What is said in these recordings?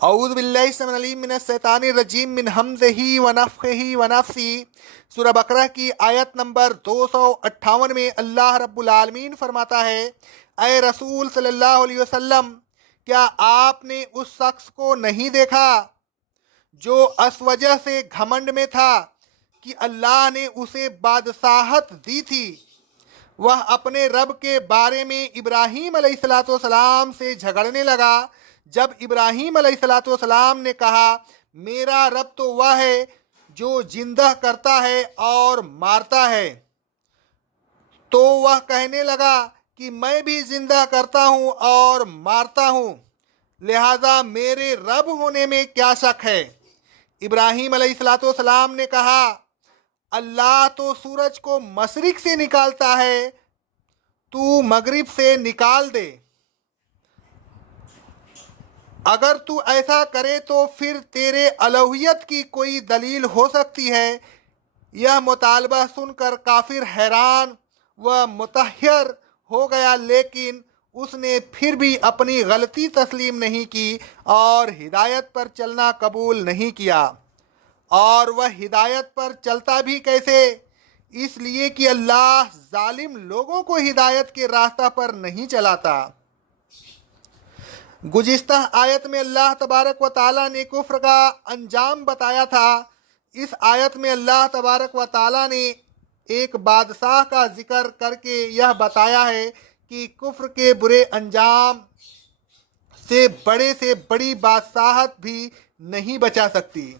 اعوذ باللہ السمیع العلیم من الشیطان الرجیم من حمزہ ونفخہ ونفثہ۔ سورہ بقرہ کی آیت نمبر 258 میں اللہ رب العالمین فرماتا ہے، اے رسول صلی اللہ علیہ وسلم، کیا آپ نے اس شخص کو نہیں دیکھا جو اس وجہ سے گھمنڈ میں تھا کہ اللہ نے اسے بادشاہت دی تھی، وہ اپنے رب کے بارے میں ابراہیم علیہ السلام سے جھگڑنے لگا۔ جب ابراہیم علیہ السلام نے کہا میرا رب تو وہ ہے جو زندہ کرتا ہے اور مارتا ہے، تو وہ کہنے لگا کہ میں بھی زندہ کرتا ہوں اور مارتا ہوں، لہذا میرے رب ہونے میں کیا شک ہے؟ ابراہیم علیہ السلام نے کہا اللہ تو سورج کو مشرق سے نکالتا ہے، تو مغرب سے نکال دے۔ اگر تو ایسا کرے تو پھر تیرے الوہیت کی کوئی دلیل ہو سکتی ہے؟ یہ مطالبہ سن کر کافر حیران و متحیر ہو گیا، لیکن اس نے پھر بھی اپنی غلطی تسلیم نہیں کی اور ہدایت پر چلنا قبول نہیں کیا۔ اور وہ ہدایت پر چلتا بھی کیسے؟ اس لیے کہ اللہ ظالم لوگوں کو ہدایت کے راستہ پر نہیں چلاتا۔ گزشتہ آیت میں اللہ تبارک و تعالیٰ نے کفر کا انجام بتایا تھا۔ اس آیت میں اللہ تبارک و تعالیٰ نے ایک بادشاہ کا ذکر کر کے یہ بتایا ہے کہ کفر کے برے انجام سے بڑی بادشاہت بھی نہیں بچا سکتی۔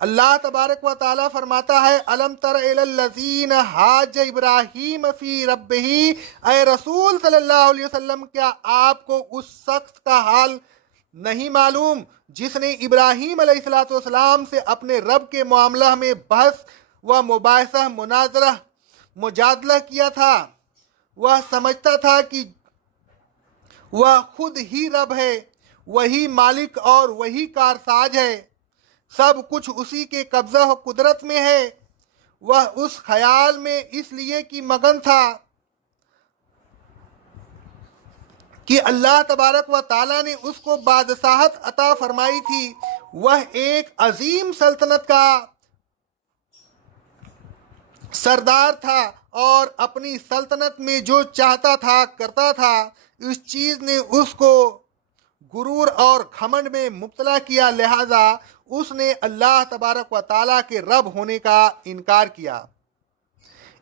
اللہ تبارک و تعالیٰ فرماتا ہے الم تر الی الذین حاج ابراہیم فی ربہ، اے رسول صلی اللہ علیہ وسلم، کیا آپ کو اس شخص کا حال نہیں معلوم جس نے ابراہیم علیہ السلام سے اپنے رب کے معاملہ میں بحث و مباحثہ، مناظرہ، مجادلہ کیا تھا؟ وہ سمجھتا تھا کہ وہ خود ہی رب ہے، وہی مالک اور وہی کارساز ہے، سب کچھ اسی کے قبضہ و قدرت میں ہے۔ وہ اس خیال میں اس لیے کی مگن تھا کہ اللہ تبارک و تعالیٰ نے اس کو بادشاہت عطا فرمائی تھی۔ وہ ایک عظیم سلطنت کا سردار تھا اور اپنی سلطنت میں جو چاہتا تھا کرتا تھا۔ اس چیز نے اس کو غرور اور گھمنڈ میں مبتلا کیا، لہذا اس نے اللہ تبارک و تعالیٰ کے رب ہونے کا انکار کیا۔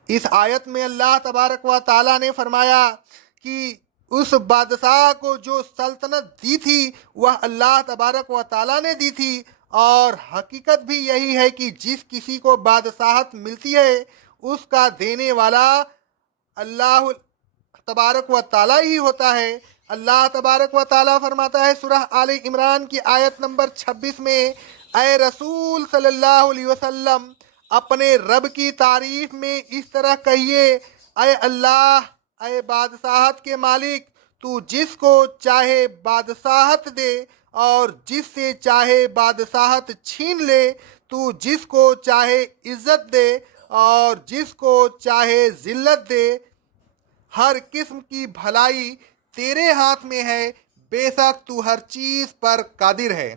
اس آیت میں اللہ تبارک و تعالیٰ نے فرمایا کہ اس بادشاہ کو جو سلطنت دی تھی وہ اللہ تبارک و تعالیٰ نے دی تھی، اور حقیقت بھی یہی ہے کہ جس کسی کو بادشاہت ملتی ہے اس کا دینے والا اللہ تبارک و تعالیٰ ہی ہوتا ہے۔ اللہ تبارک و تعالیٰ فرماتا ہے سورہ آل عمران کی آیت نمبر 26 میں، اے رسول صلی اللہ علیہ وسلم، اپنے رب کی تعریف میں اس طرح کہیے، اے اللہ، اے بادشاہت کے مالک، تو جس کو چاہے بادشاہت دے اور جس سے چاہے بادشاہت چھین لے، تو جس کو چاہے عزت دے اور جس کو چاہے ذلت دے، ہر قسم کی بھلائی تیرے ہاتھ میں ہے، بے شک تو ہر چیز پر قادر ہے۔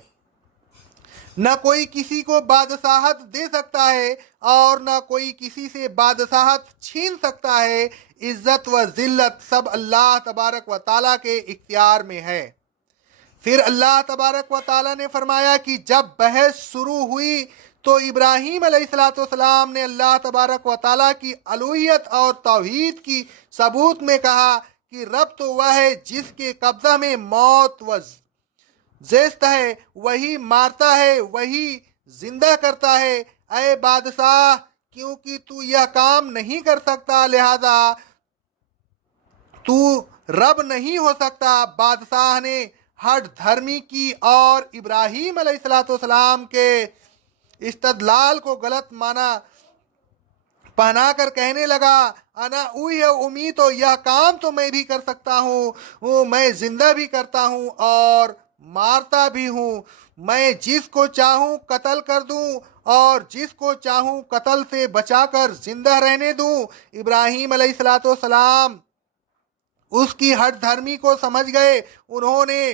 نہ کوئی کسی کو بادشاہت دے سکتا ہے اور نہ کوئی کسی سے بادشاہت چھین سکتا ہے، عزت و ذلت سب اللہ تبارک و تعالیٰ کے اختیار میں ہے۔ پھر اللہ تبارک و تعالیٰ نے فرمایا کہ جب بحث شروع ہوئی تو ابراہیم علیہ السلام نے اللہ تبارک و تعالیٰ کی الوہیت اور توحید کی ثبوت میں کہا کہ رب تو وہ ہے جس کے قبضہ میں موت و زیست ہے، وہی مارتا ہے، وہی زندہ کرتا ہے۔ اے بادشاہ، کیونکہ تو یہ کام نہیں کر سکتا لہذا تو رب نہیں ہو سکتا۔ بادشاہ نے ہٹ دھرمی کی اور ابراہیم علیہ السلام کے استدلال کو غلط معنی پہنا کر کہنے لگا، انا اوہی امی، تو یہ کام تو میں بھی کر سکتا ہوں، میں زندہ بھی کرتا ہوں اور مارتا بھی ہوں، میں جس کو چاہوں قتل کر دوں اور جس کو چاہوں قتل سے بچا کر زندہ رہنے دوں۔ ابراہیم علیہ السلام اس کی ہٹ دھرمی کو سمجھ گئے۔ انہوں نے